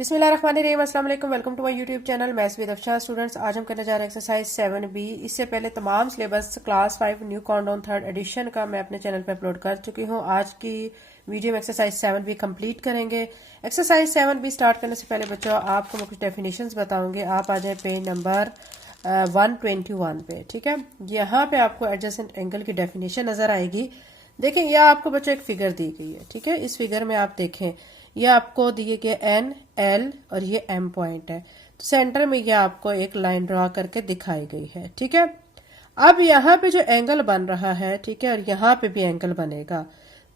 बिस्मिल्लाहिर्रहमानिर्रहीम, अस्सलाम वालेकुम। Welcome to my YouTube channel maths with Afsha. Students, आज हम करने जा रहे हैं एक्सरसाइज 7B। इससे पहले तमाम syllabus class 5 new countdown third edition का मैं अपने चैनल पर अपलोड कर चुकी हूँ। आज की वीडियो में एक्सरसाइज 7B कंप्लीट करेंगे। एक्सरसाइज 7B स्टार्ट करने से पहले बच्चों आपको मैं कुछ डेफिनेशंस बताऊंगी। आप आ जाए पेज नंबर 121 पे। ठीक है, यहाँ पे आपको एडजेसेंट एंगल की डेफिनेशन नजर आएगी। देखें, यह आपको बच्चों एक फिगर दी गई है। ठीक है, इस फिगर में आप देखें, ये आपको दिए गए N, L और ये M पॉइंट है। तो सेंटर में ये आपको एक लाइन ड्रा करके दिखाई गई है। ठीक है, अब यहाँ पे जो एंगल बन रहा है, ठीक है, और यहाँ पे भी एंगल बनेगा।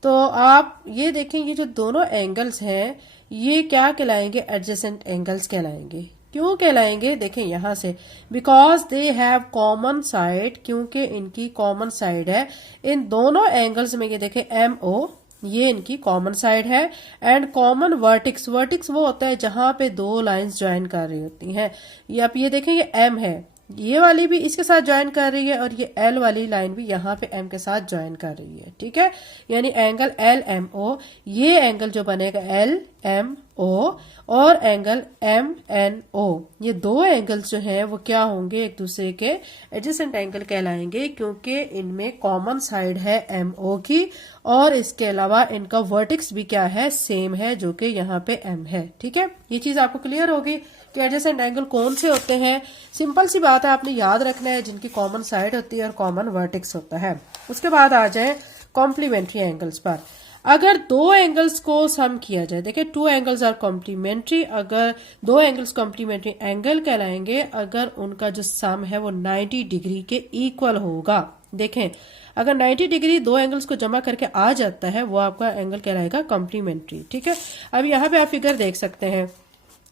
तो आप ये देखें, ये जो दोनों एंगल्स हैं ये क्या कहलाएंगे? एडजेसेंट एंगल्स कहलाएंगे। क्यों कहलाएंगे? देखें यहाँ से, because they have common side, क्योंकि इनकी कॉमन साइड है। इन दोनों एंगल्स में ये देखें MO, ये इनकी कॉमन साइड है। एंड कॉमन वर्टिक्स, वर्टिक्स वो होता है जहां पे दो लाइंस ज्वाइन कर रही होती हैं। ये आप ये देखें, ये M है, ये वाली भी इसके साथ ज्वाइन कर रही है और ये L वाली लाइन भी यहाँ पे M के साथ ज्वाइन कर रही है। ठीक है, यानी एंगल LMO, ये एंगल जो बनेगा LMO और एंगल MNO, ये दो एंगल्स जो हैं वो क्या होंगे? एक दूसरे के एडजेसेंट एंगल कहलाएंगे, क्योंकि इनमें कॉमन साइड है MO की और इसके अलावा इनका वर्टेक्स भी क्या है? सेम है, जो कि यहाँ पे M है। ठीक है, ये चीज आपको क्लियर होगी कि एडजेसेंट एंगल कौन से होते हैं। सिंपल सी बात है, आपने याद रखना है, जिनकी कॉमन साइड होती है और कॉमन वर्टेक्स होता है। उसके बाद आ जाए कॉम्प्लीमेंट्री एंगल्स पर। अगर दो एंगल्स को सम किया जाए, देखिए टू एंगल्स आर कॉम्प्लीमेंट्री, अगर दो एंगल्स कॉम्प्लीमेंट्री एंगल कहलाएंगे अगर उनका जो सम है वो 90 डिग्री के इक्वल होगा। देखें, अगर 90 डिग्री दो एंगल्स को जमा करके आ जाता है वो आपका एंगल कहलाएगा कॉम्प्लीमेंट्री। ठीक है, अब यहाँ पे आप फिगर देख सकते हैं,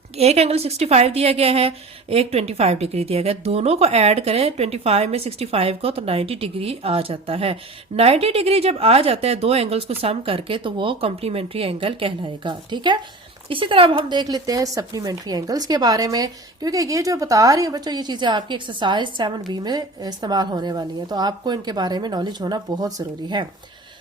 एक एंगल 65 दिया गया है, एक 25 डिग्री दिया गया। दोनों को ऐड करें 25 में 65 को, तो 90 डिग्री आ जाता है। 90 डिग्री जब आ जाता है दो एंगल्स को सम करके, तो वो कॉम्प्लीमेंट्री एंगल कहलाएगा। ठीक है, इसी तरह अब हम देख लेते हैं सप्लीमेंट्री एंगल्स के बारे में, क्योंकि ये जो बता रही है बच्चों, ये चीजें आपकी एक्सरसाइज 7B में इस्तेमाल होने वाली है, तो आपको इनके बारे में नॉलेज होना बहुत जरूरी है।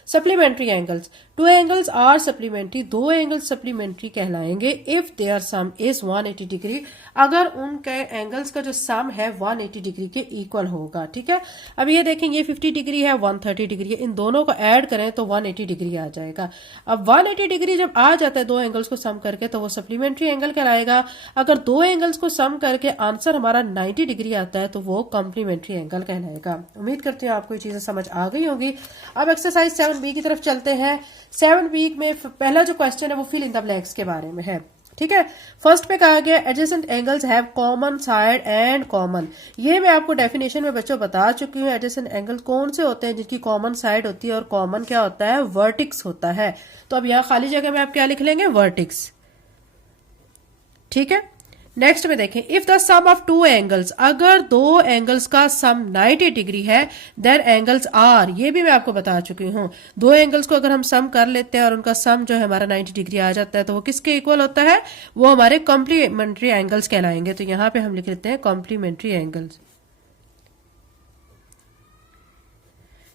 Supplementary angles, two angles are supplementary, दो एंगल्स सप्लीमेंट्री कहलाएंगे if their sum is 180 degree, अगर उनके एंगल्स का जो सम है 180 डिग्री के इक्वल होगा। ठीक है, अब ये देखें, ये 50 डिग्री है, 130 डिग्री है, इन दोनों को ऐड करें तो 180 डिग्री आ जाएगा। अब 180 डिग्री जब आ जाता है दो एंगल्स को सम करके, तो वो सप्लीमेंट्री एंगल कहलाएगा। अगर दो एंगल्स को सम करके आंसर हमारा 90 डिग्री आता है, तो वो कॉम्प्लीमेंट्री एंगल कहलाएगा। उम्मीद करती हूँ आपको ये चीजें समझ आ गई होगी। अब एक्सरसाइज 7B की तरफ चलते हैं। 7B में पहला जो क्वेश्चन है वो फिल इन द ब्लैंक्स के बारे में है। ठीक है, फर्स्ट पे कहा गया adjacent angles have common side and common. ये मैं आपको डेफिनेशन में बच्चों बता चुकी हूँ। एडजेसेंट एंगल कौन से होते हैं? जिनकी कॉमन साइड होती है और कॉमन क्या होता है? वर्टिक्स होता है। तो अब यहाँ खाली जगह में आप क्या लिख लेंगे? वर्टिक्स। ठीक है, नेक्स्ट में देखें, if the sum of two angles, अगर दो एंगल्स का सम 90 डिग्री है, देन एंगल्स आर, ये भी मैं आपको बता चुकी हूं। दो एंगल्स को अगर हम सम कर लेते हैं और उनका सम जो है हमारा 90 डिग्री आ जाता है, तो वो किसके इक्वल होता है? वो हमारे कॉम्प्लीमेंट्री एंगल्स कहलाएंगे। तो यहां पे हम लिख लेते हैं कॉम्प्लीमेंट्री एंगल्स।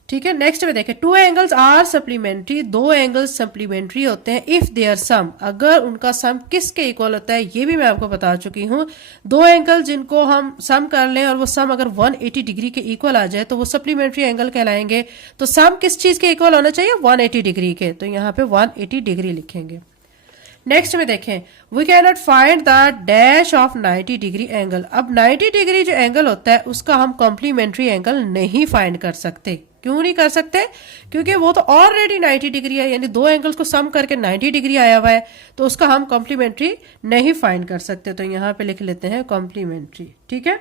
ठीक है, नेक्स्ट में देखें, टू एंगल्स आर सप्लीमेंट्री, दो एंगल्स सप्लीमेंट्री होते हैं इफ देयर सम, अगर उनका सम किसके इक्वल होता है? ये भी मैं आपको बता चुकी हूं। दो एंगल जिनको हम सम कर लें और वो सम अगर 180 डिग्री के इक्वल आ जाए, तो वो सप्लीमेंट्री एंगल कहलाएंगे। तो सम किस चीज के इक्वल होना चाहिए? 180 डिग्री के, तो यहाँ पे 180 डिग्री लिखेंगे। नेक्स्ट में देखें, we can not find the dash of 90 degree angle. अब 90 डिग्री जो एंगल होता है उसका हम कॉम्प्लीमेंट्री एंगल नहीं फाइंड कर सकते। क्यों नहीं कर सकते? क्योंकि वो तो ऑलरेडी 90 डिग्री है, यानी दो एंगल्स को सम करके 90 डिग्री आया हुआ है, तो उसका हम कॉम्प्लीमेंट्री नहीं फाइंड कर सकते। तो यहां पे लिख लेते हैं कॉम्प्लीमेंट्री। ठीक है,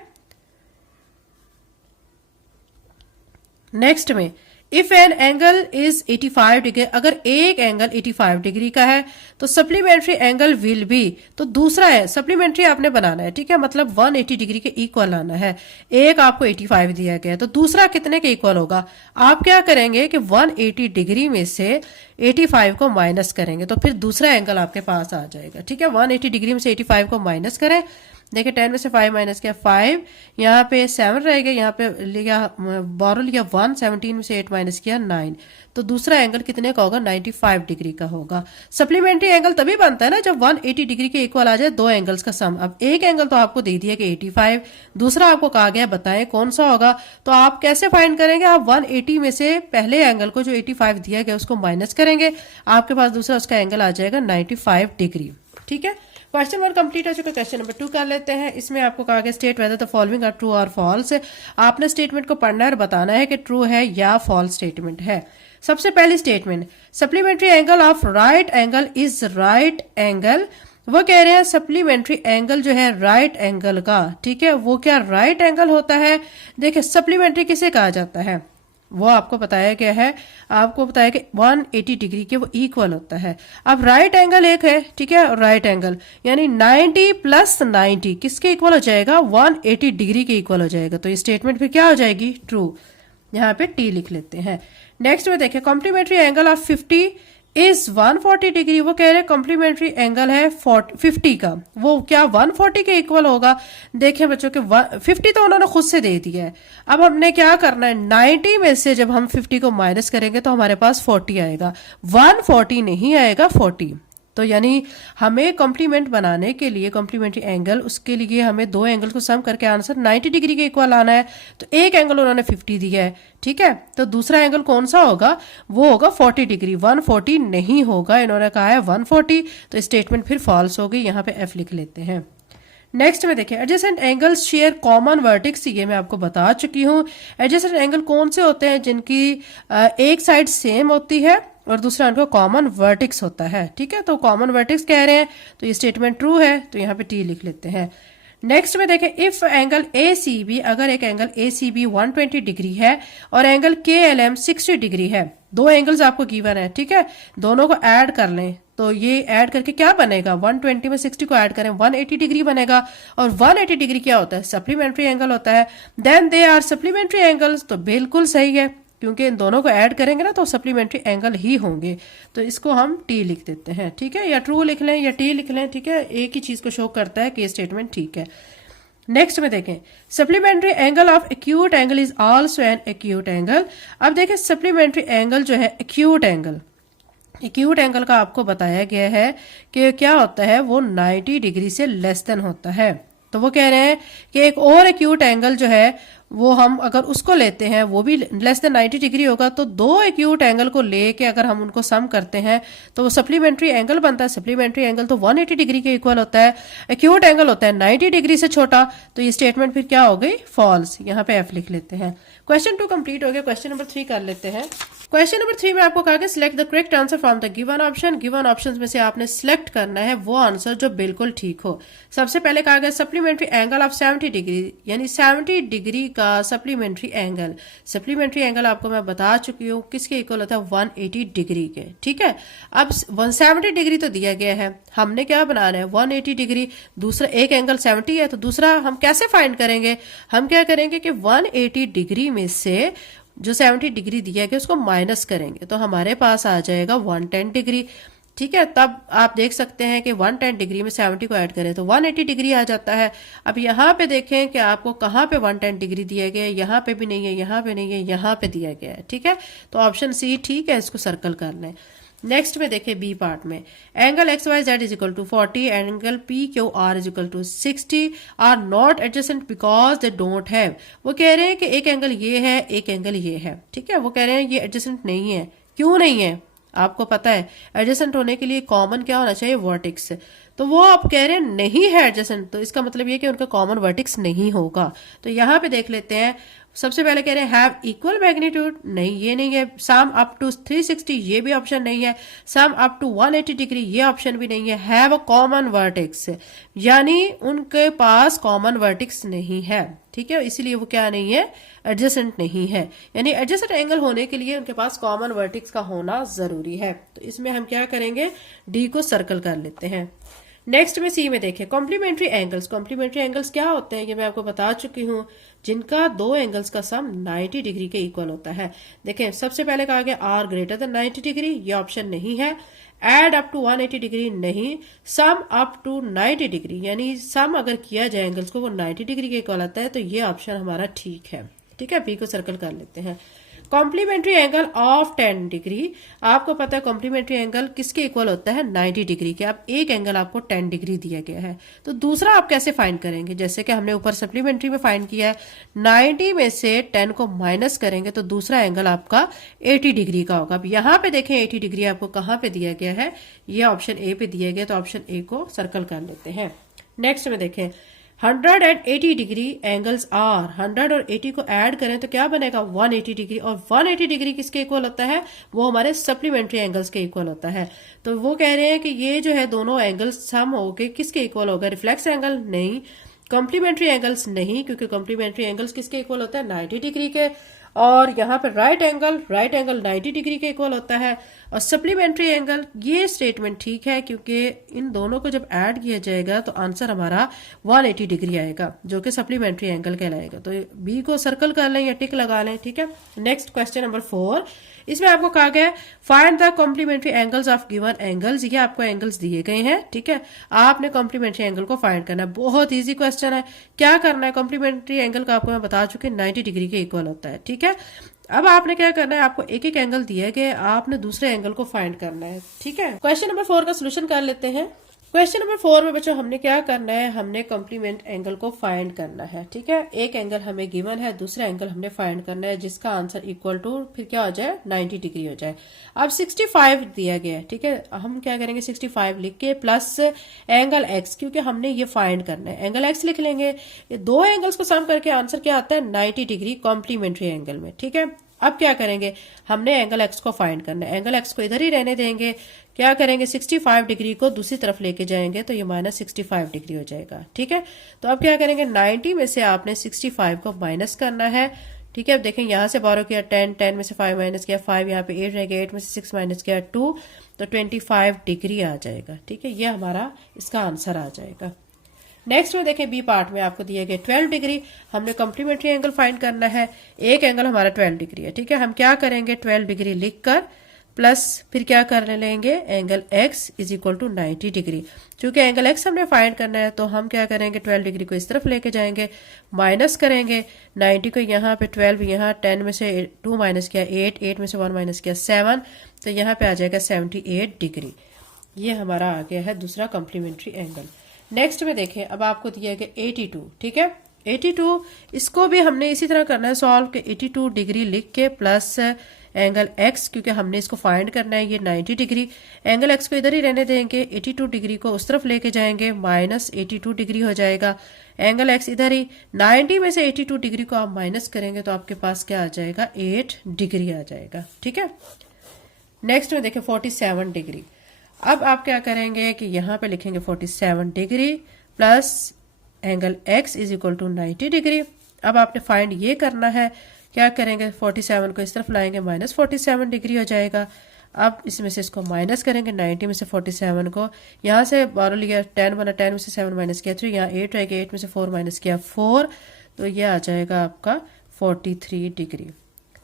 नेक्स्ट में, if an angle is 85 degree, अगर एक एंगल 85 डिग्री का है तो सप्लीमेंट्री एंगल विल बी, तो दूसरा है सप्लीमेंट्री आपने बनाना है। ठीक है, मतलब 180 डिग्री के इक्वल आना है। एक आपको 85 दिया गया है, तो दूसरा कितने के इक्वल होगा? आप क्या करेंगे कि 180 डिग्री में से 85 को माइनस करेंगे, तो फिर दूसरा एंगल आपके पास आ जाएगा। ठीक है, 180 डिग्री में से 85 को माइनस करें, देखिए 10 में से 5 माइनस किया 5, यहाँ पे 7 रहेगा, यहाँ पे लिया बोरो लिया 1, 17 में से 8 माइनस किया 9, तो दूसरा एंगल कितने का होगा, 95 डिग्री का होगा। सप्लीमेंट्री एंगल तभी बनता है ना जब 180 डिग्री के इक्वल आ जाए दो एंगल्स का सम। अब एक एंगल तो आपको दे दिया कि 85, दूसरा आपको कहा गया बताएं कौन सा होगा, तो आप कैसे फाइंड करेंगे, आप 180 में से पहले एंगल को जो 85 दिया गया उसको माइनस करेंगे, आपके पास दूसरा उसका एंगल आ जाएगा 95 डिग्री। ठीक है, क्वेश्चन 1 कंप्लीट हो चुका। क्वेश्चन नंबर 2 कर लेते हैं। इसमें आपको कहा गया state whether the following are true और फॉल्स। आपने स्टेटमेंट को पढ़ना है और बताना है कि ट्रू है या फॉल्स स्टेटमेंट है। सबसे पहली statement, supplementary angle of right angle is right angle. वो कह रहे हैं सप्लीमेंट्री एंगल जो है राइट एंगल का, ठीक है, वो क्या राइट एंगल होता है। देखिए सप्लीमेंट्री किसे कहा जाता है, वो आपको बताया गया है, आपको बताया कि 180 डिग्री के वो इक्वल होता है। अब राइट एंगल एक है, ठीक है, राइट एंगल यानी 90 प्लस 90 किसके इक्वल हो जाएगा, 180 डिग्री के इक्वल हो जाएगा। तो ये स्टेटमेंट फिर क्या हो जाएगी, ट्रू। यहाँ पे टी लिख लेते हैं। नेक्स्ट में देखिए complementary angle of 50 is 140 degree. वो कह रहे हैं कॉम्प्लीमेंट्री एंगल है 50 का, वो क्या 140 के इक्वल होगा। देखिए बच्चों के 50 तो उन्होंने खुद से दे दिया है। अब हमने क्या करना है, 90 में से जब हम 50 को माइनस करेंगे तो हमारे पास 40 आएगा, 140 नहीं आएगा 40। तो यानी हमें कॉम्प्लीमेंट बनाने के लिए कॉम्प्लीमेंट्री एंगल, उसके लिए हमें दो एंगल को सम करके आंसर 90 डिग्री के इक्वल आना है। तो एक एंगल उन्होंने 50 दिया है, ठीक है, तो दूसरा एंगल कौन सा होगा, वो होगा 40 डिग्री, 140 नहीं होगा, इन्होंने कहा है 140, तो स्टेटमेंट फिर फॉल्स हो गई। यहाँ पे एफ लिख लेते हैं। नेक्स्ट में देखिए adjacent angles share common vertex, ये मैं आपको बता चुकी हूँ। एडजेसेंट एंगल कौन से होते हैं, जिनकी एक साइड सेम होती है और दूसरा उनका कॉमन वर्टेक्स होता है, ठीक है, तो कॉमन वर्टेक्स कह रहे हैं, तो ये स्टेटमेंट ट्रू है, तो यहाँ पे टी लिख लेते हैं। नेक्स्ट में देखें if angle A C B, अगर एक angle A C B 120 degree है और एंगल के एल एम 60 डिग्री है, दो एंगल्स आपको गिवन है, ठीक है, दोनों को ऐड कर लें, तो ये ऐड करके क्या बनेगा, 120 में 60 को ऐड करें 180 डिग्री बनेगा, और 180 डिग्री क्या होता है, सप्लीमेंट्री एंगल होता है। Then they are supplementary angles, तो बिल्कुल सही है, क्योंकि इन दोनों को ऐड करेंगे ना तो सप्लीमेंट्री एंगल ही होंगे, तो इसको हम टी लिख देते हैं, ठीक है, या ट्रू लिख लें या टी लिख लें, ठीक है, एक ही चीज को शो करता है कि ये स्टेटमेंट ठीक है। नेक्स्ट में देखें supplementary angle of acute angle is also an acute angle. अब देखें सप्लीमेंट्री एंगल जो है एक्यूट एंगल, एक्यूट एंगल का आपको बताया गया है कि क्या होता है, वो 90 डिग्री से लेस देन होता है। तो वो कह रहे हैं कि एक और एक्यूट एंगल जो है वो हम अगर उसको लेते हैं वो भी लेस देन 90 डिग्री होगा, तो दो एक्यूट एंगल को लेके अगर हम उनको सम करते हैं तो वो सप्लीमेंट्री एंगल बनता है। सप्लीमेंट्री एंगल तो 180 डिग्री के इक्वल होता है, एक्यूट एंगल होता है 90 डिग्री से छोटा, तो ये स्टेटमेंट फिर क्या हो गई, फॉल्स। यहाँ पे एफ लिख लेते हैं। क्वेश्चन 2 कंप्लीट हो गया। क्वेश्चन नंबर 3 कर लेते हैं। क्वेश्चन नंबर 3 में आपको कहा गया select the correct answer from the given option. Given options में से आपने सिलेक्ट करना है वो आंसर जो बिल्कुल ठीक हो। सबसे पहले कहा गया सप्लीमेंट्री एंगल ऑफ 70 डिग्री, यानी 70 डिग्री का सप्लीमेंट्री एंगल। सप्लीमेंट्री एंगल आपको मैं बता चुकी हूँ किसके इक्वल होता है, 180 डिग्री के, ठीक है। अब 170 डिग्री तो दिया गया है, हमने क्या बनाना है 180 डिग्री, दूसरा एक एंगल 70 है, तो दूसरा हम कैसे फाइंड करेंगे, हम क्या करेंगे कि 180 डिग्री में से जो 70 डिग्री दिया गया उसको माइनस करेंगे, तो हमारे पास आ जाएगा 110 डिग्री, ठीक है। तब आप देख सकते हैं कि 110 डिग्री में 70 को ऐड करें तो 180 डिग्री आ जाता है। अब यहाँ पे देखें कि आपको कहाँ पे 110 डिग्री दिया गया है, यहाँ पे भी नहीं है, यहाँ पे नहीं है, यहाँ पे दिया गया है, ठीक है, तो ऑप्शन सी ठीक है, इसको सर्कल कर लें। नेक्स्ट में देखें बी पार्ट में angle X Y Z is equal to 40, angle P Q R is equal to 60 are not adjacent because they don't have. वो कह रहे हैं कि एक एंगल ये है, एक एंगल ये है, ठीक है, वो कह रहे हैं ये एडजेसेंट नहीं है। क्यों नहीं है, आपको पता है एडजेसेंट होने के लिए कॉमन क्या होना चाहिए, वर्टेक्स, तो वो आप कह रहे हैं नहीं है एडजेसेंट, तो इसका मतलब ये कि उनका कॉमन वर्टेक्स नहीं होगा। तो यहाँ पे देख लेते हैं, सबसे पहले कह रहे हैं हैव इक्वल मैग्नीट्यूड, नहीं ये नहीं है। सम अप टू 360 ये भी ऑप्शन नहीं है। सम अप टू 180 डिग्री ये ऑप्शन भी नहीं है। हैव अ कॉमन वर्टेक्स, यानी उनके पास कॉमन वर्टेक्स नहीं है, ठीक है, इसीलिए वो क्या नहीं है, एडजेसेंट नहीं है। यानी एडजेसेंट एंगल होने के लिए उनके पास कॉमन वर्टेक्स का होना जरूरी है। तो इसमें हम क्या करेंगे, डी को सर्कल कर लेते हैं। नेक्स्ट में सी में देखिए कॉम्प्लीमेंट्री एंगल्स। कॉम्प्लीमेंट्री एंगल्स क्या होते हैं ये मैं आपको बता चुकी हूँ, जिनका दो एंगल्स का सम 90 डिग्री के इक्वल होता है। देखें सबसे पहले कहा गया आर ग्रेटर देन 90 डिग्री, ये ऑप्शन नहीं है। एड अप टू 180 डिग्री नहीं। सम अप टू 90 डिग्री, यानी सम अगर किया जाए एंगल्स को वो 90 डिग्री के इक्वल आता है, तो ये ऑप्शन हमारा ठीक है। ठीक है, बी को सर्कल कर लेते हैं। कॉम्प्लीमेंट्री एंगल ऑफ 10 डिग्री, आपको पता है कॉम्प्लीमेंट्री एंगल किसके इक्वल होता है, 90 डिग्री के। अब एक एंगल आपको 10 डिग्री दिया गया है, तो दूसरा आप कैसे फाइंड करेंगे, जैसे कि हमने ऊपर सप्लीमेंट्री में फाइंड किया है, 90 में से 10 को माइनस करेंगे तो दूसरा एंगल आपका 80 डिग्री का होगा। अब यहाँ पे देखें 80 डिग्री आपको कहाँ पे दिया गया है, ये ऑप्शन ए पे दिया गया, तो ऑप्शन ए को सर्कल कर लेते हैं। नेक्स्ट में देखें 180 डिग्री एंगल्स आर, 100 और 80 को ऐड करें तो क्या बनेगा 180 डिग्री, और 180 डिग्री किसके इक्वल होता है, वो हमारे सप्लीमेंट्री एंगल्स के इक्वल होता है। तो वो कह रहे हैं कि ये जो है दोनों एंगल्स सम होके किसके इक्वल होगा, रिफ्लेक्स एंगल नहीं, कॉम्प्लीमेंट्री एंगल्स नहीं, क्योंकि कॉम्प्लीमेंट्री एंगल्स किसके इक्वल होता है 90 डिग्री के, और यहाँ पे राइट एंगल 90 डिग्री के इक्वल होता है, और सप्लीमेंट्री एंगल, ये स्टेटमेंट ठीक है क्योंकि इन दोनों को जब ऐड किया जाएगा तो आंसर हमारा 180 डिग्री आएगा, जो कि सप्लीमेंट्री एंगल कहलाएगा। तो बी को सर्कल कर लें या टिक लगा लें। ठीक है, नेक्स्ट क्वेश्चन नंबर 4, इसमें आपको कहा गया है find the complementary angles of given angles. ये आपको एंगल्स दिए गए हैं, ठीक है, आपने कॉम्प्लीमेंट्री एंगल को फाइंड करना है। बहुत इजी क्वेश्चन है। क्या करना है, कॉम्प्लीमेंट्री एंगल का आपको मैं बता चुकी 90 डिग्री के इक्वल होता है। ठीक है, अब आपने क्या करना है, आपको एक एक एंगल दिया गया, आपने दूसरे एंगल को फाइंड करना है। ठीक है, क्वेश्चन नंबर 4 का सोल्यूशन कर लेते हैं। क्वेश्चन नंबर 4 में बच्चों हमने क्या करना है, हमने कॉम्प्लीमेंट एंगल को फाइंड करना है। ठीक है, एक एंगल हमें गिवन है, दूसरा एंगल हमने फाइंड करना है जिसका आंसर इक्वल टू फिर क्या हो जाए 90 डिग्री हो जाए। अब 65 दिया गया है, ठीक है, हम क्या करेंगे 65 लिख के प्लस एंगल एक्स, क्योंकि हमने ये फाइंड करना है, एंगल एक्स लिख लेंगे। ये दो एंगल्स को सम करके आंसर क्या आता है 90 डिग्री कॉम्प्लीमेंट्री एंगल में। ठीक है, अब क्या करेंगे, हमने एंगल एक्स को फाइंड करना है, एंगल एक्स को इधर ही रहने देंगे, क्या करेंगे 65 डिग्री को दूसरी तरफ लेके जाएंगे तो ये माइनस 65 डिग्री हो जाएगा। ठीक है, तो अब क्या करेंगे 90 में से आपने 65 को माइनस करना है। ठीक है, अब देखें यहाँ से बारो किया 10 में से 5 माइनस किया 5, यहाँ पे 8 रह गया, 8 में से 6 माइनस किया 2, तो 25 डिग्री आ जाएगा। ठीक है, ये हमारा इसका आंसर आ जाएगा। नेक्स्ट में देखें बी पार्ट में आपको दिए गए 12 डिग्री, हमने कॉम्प्लीमेंट्री एंगल फाइंड करना है, एक एंगल हमारा 12 डिग्री है। ठीक है, हम क्या करेंगे 12 डिग्री लिखकर प्लस फिर क्या करने लेंगे angle x is equal to 90 degree. चूंकि एंगल x हमने फाइंड करना है तो हम क्या करेंगे 12 डिग्री को इस तरफ लेके जाएंगे, माइनस करेंगे 90 को यहाँ पे 12, यहाँ 10 में से 2 माइनस किया 8, 8 में से 1 माइनस किया 7, तो यहाँ पे आ जाएगा 78 डिग्री। ये हमारा आ गया है दूसरा कॉम्प्लीमेंट्री एंगल। नेक्स्ट में देखें, अब आपको दिया गया 82। ठीक है, 82 इसको भी हमने इसी तरह करना है सॉल्व के 82 डिग्री लिख के प्लस एंगल x, क्योंकि हमने इसको फाइंड करना है, ये 90 डिग्री, एंगल x को इधर ही रहने देंगे, 82 डिग्री को उस तरफ लेके जाएंगे, माइनस 82 डिग्री हो जाएगा, एंगल x इधर ही, 90 में से 82 डिग्री को आप माइनस करेंगे तो आपके पास क्या आ जाएगा 8 डिग्री आ जाएगा। ठीक है, नेक्स्ट में देखें 47 डिग्री। अब आप क्या करेंगे कि यहाँ पे लिखेंगे 47 degree plus angle x is equal to 90 degree. अब आपने फाइंड ये करना है, क्या करेंगे 47 को इस तरफ लाएंगे, माइनस 47 डिग्री हो जाएगा। अब इसमें से इसको माइनस करेंगे 90 में से 47 को, यहाँ से बारो लिया 10 बना, 10 में से 7 माइनस किया 3, यहाँ 8 रहेगा, 8 में से 4 माइनस किया 4, तो ये आ जाएगा आपका 43 डिग्री।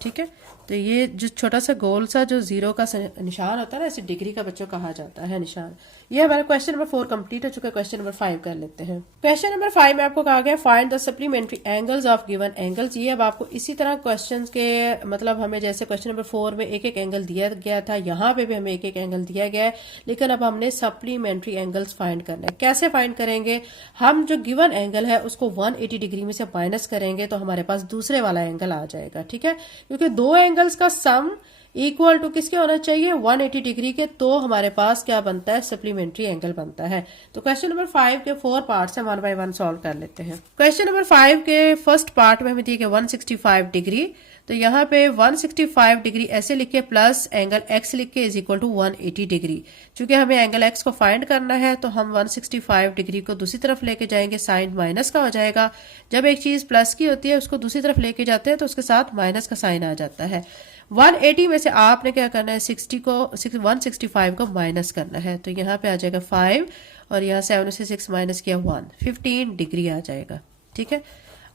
ठीक है, तो ये जो छोटा सा गोल सा जो जीरो का निशान होता है ना, इसे डिग्री का बच्चों कहा जाता है निशान। ये हमारा क्वेश्चन नंबर 4 कंप्लीट हो चुका है। क्वेश्चन नंबर 5 कर लेते हैं। क्वेश्चन नंबर 5 में आपको कहा गया find the supplementary angles of given angles. ये अब आपको इसी तरह क्वेश्चंस के मतलब हमें जैसे क्वेश्चन नंबर 4 में एक एक एंगल दिया गया था, यहाँ पे भी हमें एक एक एंगल दिया गया है, लेकिन अब हमने सप्लीमेंट्री एंगल्स फाइंड करना है। कैसे फाइंड करेंगे, हम जो गिवन एंगल है उसको 180 डिग्री में से माइनस करेंगे तो हमारे पास दूसरे वाला एंगल आ जाएगा। ठीक है, क्योंकि दो एंगल्स का सम इक्वल टू किसके होना चाहिए 180 डिग्री के, तो हमारे पास क्या बनता है सप्लीमेंट्री एंगल बनता है। तो क्वेश्चन नंबर 5 के 4 पार्ट्स हैं, 1 बाय 1 सॉल्व कर लेते हैं। क्वेश्चन नंबर 5 के फर्स्ट पार्ट में हमें दिया गया 165 डिग्री, तो यहाँ पे 165 डिग्री ऐसे लिखे प्लस एंगल x लिख के इज इक्वल टू 180 डिग्री। चूंकि हमें एंगल x को फाइंड करना है तो हम 165 डिग्री को दूसरी तरफ लेके जाएंगे, साइन माइनस का हो जाएगा। जब एक चीज प्लस की होती है उसको दूसरी तरफ लेके जाते हैं तो उसके साथ माइनस का साइन आ जाता है। 180 में से आपने क्या करना है 165 को माइनस करना है, तो यहाँ पे आ जाएगा 5 और यहाँ 7 में से 6 माइनस किया 1, 15 डिग्री आ जाएगा। ठीक है,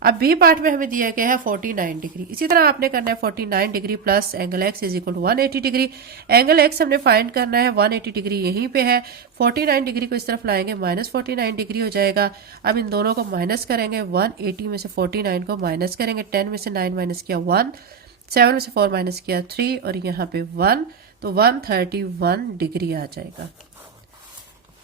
अब बी पार्ट में हमें दिया गया है 49 डिग्री। इसी तरह आपने करना है 49 degree plus angle X is equal to 180 degree. Angle X हमने फाइंड करना है, 180 डिग्री यहीं पे है, 49 डिग्री को इस तरफ लाएंगे, माइनस 49 डिग्री हो जाएगा। अब इन दोनों को माइनस करेंगे, 180 में से 49 को माइनस करेंगे, 10 में से 9 माइनस किया 1, 7 में से 4 माइनस किया 3 और यहाँ पे 1, तो 131 डिग्री आ जाएगा।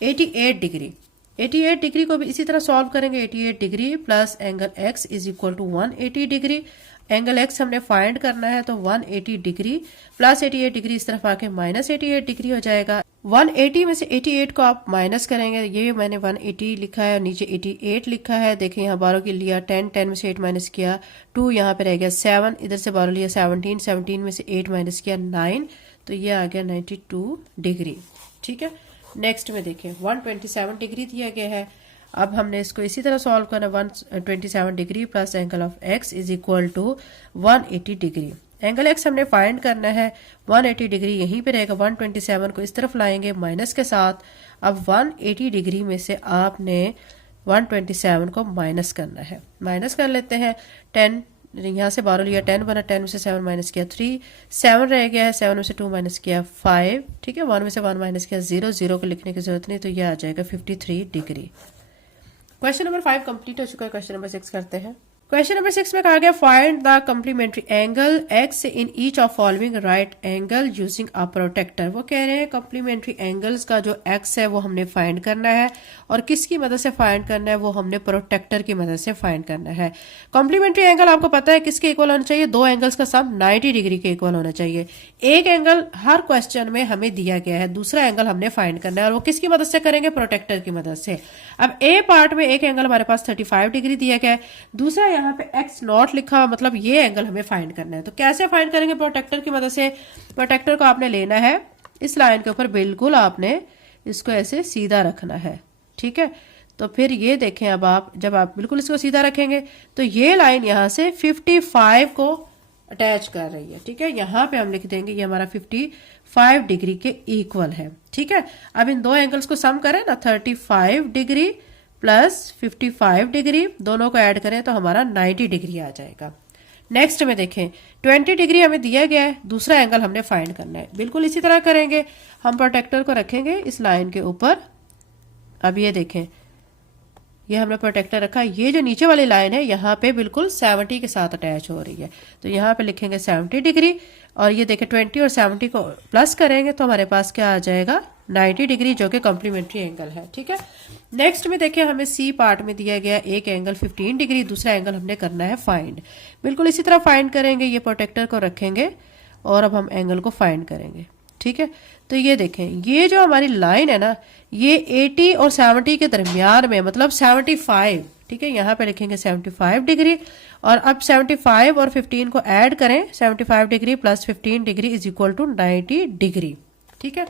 88 डिग्री, 88 डिग्री को भी इसी तरह सॉल्व करेंगे। 88 degree plus angle X is equal to 180 degree. Angle X हमने फाइंड करना है, तो 180 डिग्री प्लस 88 डिग्री इस तरफ आके माइनस 88 डिग्री हो जाएगा। 180 में से 88 को आप माइनस करेंगे, ये मैंने 180 लिखा है और नीचे 88 लिखा है। देखिए यहाँ 12 की लिया 10, 10 में से 8 माइनस किया 2, यहाँ पे रह गया 7, इधर से 12 लिया 17, 17 में से 8 माइनस किया 9, तो ये आ गया 92 डिग्री। ठीक है, नेक्स्ट में देखिए 127 डिग्री दिया गया है। अब हमने इसको इसी तरह सॉल्व करना, 127 degree plus angle of X is equal to 180 degree. Angle X हमने फाइंड करना है, 180 डिग्री यहीं पे रहेगा, 127 को इस तरफ लाएंगे माइनस के साथ। अब 180 डिग्री में से आपने 127 को माइनस करना है, माइनस कर लेते हैं। 10 यहाँ से 12 लिया, 10 बना, 10 में से 7 माइनस किया 3, 7 रह गया है, 7 में से 2 माइनस किया 5। ठीक है, 1 में से 1 माइनस किया 0, 0 को लिखने की जरूरत नहीं, तो यह आ जाएगा 53 डिग्री। क्वेश्चन नंबर 5 कंप्लीट हो चुका है। क्वेश्चन नंबर 6 करते हैं। क्वेश्चन नंबर 6 में कहा गया find the complementary angle X in each of following right angle using a protractor. वो कह रहे हैं कम्प्लीमेंट्री एंगल्स का जो एक्स है वो हमने फाइंड करना है, और किसकी मदद से फाइंड करना है, वो हमने प्रोटेक्टर की मदद से फाइंड करना है। कम्प्लीमेंट्री एंगल आपको पता है किसके इक्वल होना चाहिए, दो एंगल्स का सम 90 डिग्री के इक्वल होना चाहिए। एक एंगल हर क्वेश्चन में हमें दिया गया है, दूसरा एंगल हमने फाइंड करना है, और वो किसकी मदद से करेंगे, प्रोटेक्टर की मदद से। अब ए पार्ट में एक एंगल हमारे पास 35 डिग्री दिया गया है, दूसरा यहाँ पे एक्स नॉट लिखा हुआ, मतलब ये एंगल हमें फाइंड करना है। तो कैसे फाइंड करेंगे, प्रोटेक्टर की मदद से। प्रोटेक्टर को आपने लेना है, इस लाइन के ऊपर बिल्कुल आपने इसको ऐसे सीधा रखना है। ठीक है, तो फिर ये देखें, अब आप जब आप बिल्कुल इसको सीधा रखेंगे तो ये लाइन यहाँ से 55 को अटैच कर रही है। ठीक है, यहाँ पे हम लिख देंगे ये हमारा 55 डिग्री के इक्वल है। ठीक है, अब इन दो एंगल्स को सम करें ना, 35 डिग्री प्लस 55 डिग्री, दोनों को ऐड करें तो हमारा 90 डिग्री आ जाएगा। नेक्स्ट में देखें 20 डिग्री हमें दिया गया है, दूसरा एंगल हमने फाइंड करना है। बिल्कुल इसी तरह करेंगे, हम प्रोटेक्टर को रखेंगे इस लाइन के ऊपर। अब ये देखें, ये हमने प्रोटेक्टर रखा, ये जो नीचे वाली लाइन है यहाँ पे बिल्कुल 70 के साथ अटैच हो रही है, तो यहाँ पे लिखेंगे 70 डिग्री, और ये देखें 20 और 70 को प्लस करेंगे तो हमारे पास क्या आ जाएगा, 90 डिग्री, जो कि कॉम्प्लीमेंट्री एंगल है। ठीक है, नेक्स्ट में देखिए हमें सी पार्ट में दिया गया एक एंगल 15 डिग्री, दूसरा एंगल हमने करना है फाइंड। बिल्कुल इसी तरह फाइंड करेंगे, ये प्रोटेक्टर को रखेंगे और अब हम एंगल को फाइंड करेंगे। ठीक है, तो ये देखें, ये जो हमारी लाइन है ना, ये 80 और 70 के दरमियान में, मतलब 75। ठीक है, यहाँ पे लिखेंगे 75 डिग्री, और अब 75 और 15 को ऐड करें, 75 degree plus 15 degree is equal to 90 degree. ठीक है,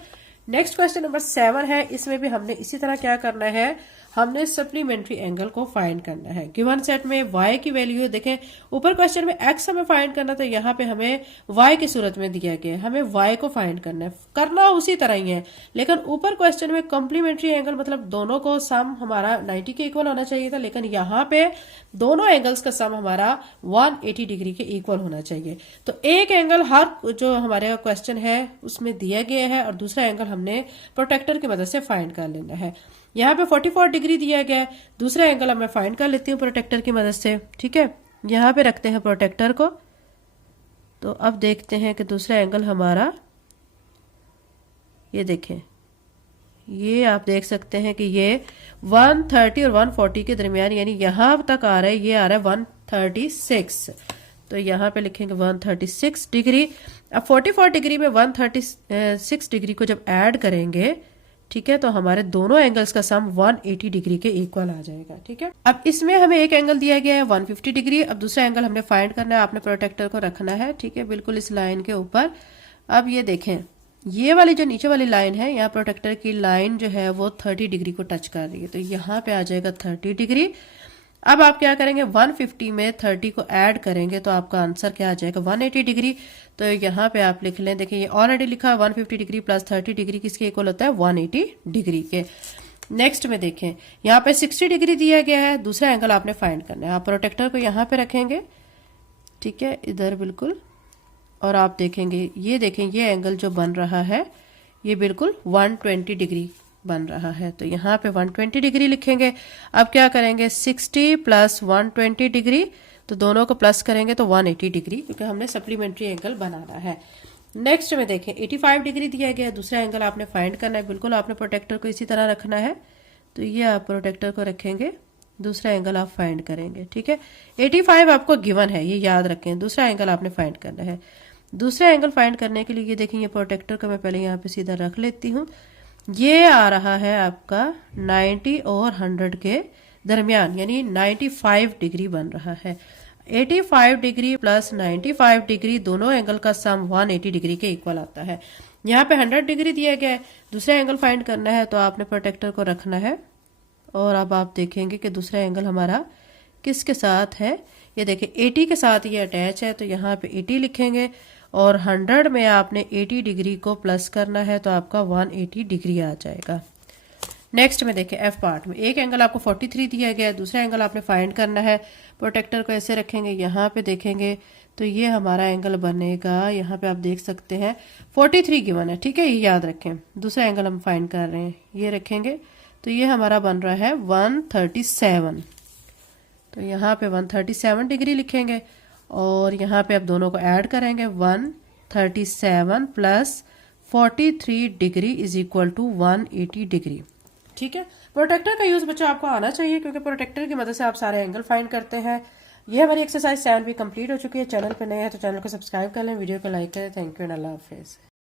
नेक्स्ट क्वेश्चन नंबर 7 है। इसमें भी हमने इसी तरह क्या करना है, हमने सप्लीमेंट्री एंगल को फाइंड करना है। गिवन सेट में y की वैल्यू देखें, ऊपर क्वेश्चन में x हमें फाइंड करना था, यहाँ पे हमें y की सूरत में दिया गया है, हमें y को फाइंड करना है। करना उसी तरह ही है, लेकिन ऊपर क्वेश्चन में कम्प्लीमेंट्री एंगल मतलब दोनों को सम हमारा 90 के इक्वल होना चाहिए था, लेकिन यहाँ पे दोनों एंगल्स का सम हमारा 180 डिग्री के इक्वल होना चाहिए। तो एक एंगल हर जो हमारे क्वेश्चन है उसमें दिया गया है, और दूसरा एंगल हमने प्रोटेक्टर की मदद से फाइंड कर लेना है। यहाँ पे 44 डिग्री दिया गया है, दूसरा एंगल अब मैं फाइंड कर लेती हूँ प्रोटेक्टर की मदद से। ठीक है, यहाँ पे रखते हैं प्रोटेक्टर को, तो अब देखते हैं कि दूसरा एंगल हमारा, ये देखें, ये आप देख सकते हैं कि ये 130 और 140 के दरमियान, यानी यहाँ तक आ रहा है, ये आ रहा है 136, तो यहाँ पे लिखेंगे 136 डिग्री। अब 44 डिग्री में 136 डिग्री को जब ऐड करेंगे, ठीक है, तो हमारे दोनों एंगल्स का सम 180 डिग्री के इक्वल आ जाएगा। ठीक है, अब इसमें हमें एक एंगल दिया गया है 150 डिग्री, अब दूसरा एंगल हमने फाइंड करना है, आपने प्रोटेक्टर को रखना है। ठीक है, बिल्कुल इस लाइन के ऊपर। अब ये देखें, ये वाली जो नीचे वाली लाइन है, यहाँ प्रोटेक्टर की लाइन जो है वो 30 डिग्री को टच कर रही है, तो यहाँ पे आ जाएगा 30 डिग्री। अब आप क्या करेंगे, 150 में 30 को ऐड करेंगे तो आपका आंसर क्या आ जाएगा, 180 डिग्री। तो यहाँ पे आप लिख लें, देखिए ये ऑलरेडी लिखा है 150 डिग्री प्लस 30 डिग्री किसके इक्वल होता है, 180 डिग्री के। नेक्स्ट में देखें, यहाँ पे 60 डिग्री दिया गया है, दूसरा एंगल आपने फाइंड करना है। आप प्रोटेक्टर को यहाँ पे रखेंगे, ठीक है, इधर बिल्कुल, और आप देखेंगे, ये देखें, ये एंगल जो बन रहा है ये बिल्कुल 120 डिग्री बन रहा है। तो यहाँ पे 120 डिग्री लिखेंगे। अब क्या करेंगे, 60 प्लस 120 डिग्री, तो दोनों को प्लस करेंगे तो 180 डिग्री, क्योंकि हमने सप्लीमेंट्री एंगल बनाना है। नेक्स्ट में देखें, 85 डिग्री दिया गया है, दूसरा एंगल आपने फाइंड करना है। बिल्कुल आपने प्रोटेक्टर को इसी तरह रखना है। तो ये आप प्रोटेक्टर को रखेंगे, दूसरा एंगल आप फाइंड करेंगे, ठीक है। 85 आपको गिवन है, ये याद रखें। दूसरा एंगल आपने फाइंड करना है। दूसरा एंगल फाइंड करने के लिए ये देखें, ये प्रोटेक्टर को मैं पहले यहाँ पे सीधा रख लेती हूँ। ये आ रहा है आपका 90 और 100 के दरमियान, यानी 95 डिग्री बन रहा है। 85 डिग्री प्लस 95 डिग्री, दोनों एंगल का सम 180 डिग्री के इक्वल आता है। यहाँ पे 100 डिग्री दिया गया है, दूसरा एंगल फाइंड करना है, तो आपने प्रोटेक्टर को रखना है। और अब आप देखेंगे कि दूसरा एंगल हमारा किसके साथ है, ये देखिए 80 के साथ ये अटैच है, तो यहाँ पे 80 लिखेंगे। और 100 में आपने 80 डिग्री को प्लस करना है, तो आपका 180 डिग्री आ जाएगा। नेक्स्ट में देखें, एफ पार्ट में एक एंगल आपको 43 दिया गया है, दूसरा एंगल आपने फाइंड करना है। प्रोटेक्टर को ऐसे रखेंगे, यहाँ पे देखेंगे तो ये हमारा एंगल बनेगा, यहाँ पे आप देख सकते हैं 43 गिवन है, ठीक है, ये याद रखें। दूसरा एंगल हम फाइंड कर रहे हैं, ये रखेंगे, तो ये हमारा बन रहा है 137। तो यहाँ पे 137 डिग्री लिखेंगे, और यहाँ पे आप दोनों को ऐड करेंगे। 137 plus 43 degree is equal to 180 degree, ठीक है। प्रोटेक्टर का यूज बच्चों आपको आना चाहिए, क्योंकि प्रोटेक्टर की मदद से आप सारे एंगल फाइंड करते हैं। ये हमारी एक्सरसाइज 7 भी कंप्लीट हो चुकी है। चैनल पे नए हैं तो चैनल को सब्सक्राइब कर लें, वीडियो को लाइक करें। Thank you and Allah Hafiz.